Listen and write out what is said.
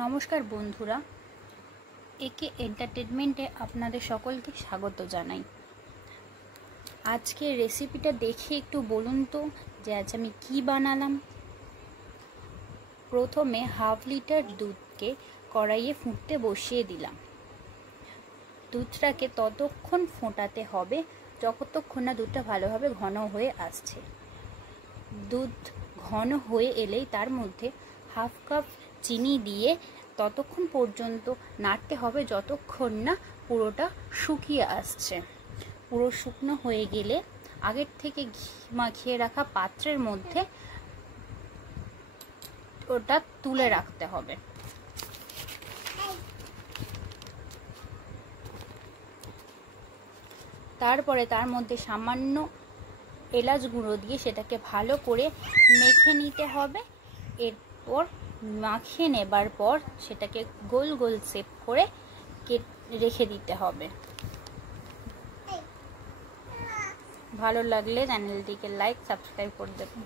নমস্কার বন্ধুরা, একে এন্টারটেনমেন্টে আপনাদের সকলকে স্বাগত জানাই। আজকের রেসিপিটা দেখে একটু বলুন তো যে আজ আমি কি বানালাম। প্রথমে হাফ লিটার দুধকে কড়াইয়ে ফুটতে বসিয়ে দিলাম। দুধটাকে ততক্ষণ ফোটাতে হবে যতক্ষণ না দুধটা ভালোভাবে ঘন হয়ে আসছে। দুধ ঘন হয়ে এলেই তার মধ্যে হাফ কাপ চিনি দিয়ে ততক্ষণ পর্যন্ত নাড়তে হবে যতক্ষণ না পুরোটা শুকিয়ে আসছে। পুরো শুকনো হয়ে গেলে আগের থেকে ঘি মাখিয়ে রাখা পাত্রের মধ্যে ওটা তুলে রাখতে হবে। তারপরে তার মধ্যে সামান্য এলাচ গুঁড়ো দিয়ে সেটাকে ভালো করে মেখে নিতে হবে। এরপর মাখিয়ে নেবার পর সেটাকে গোল গোল শেপ করে রেখে দিতে হবে। ভালো লাগলে চ্যানেলটিকে লাইক সাবস্ক্রাইব করে দেবেন।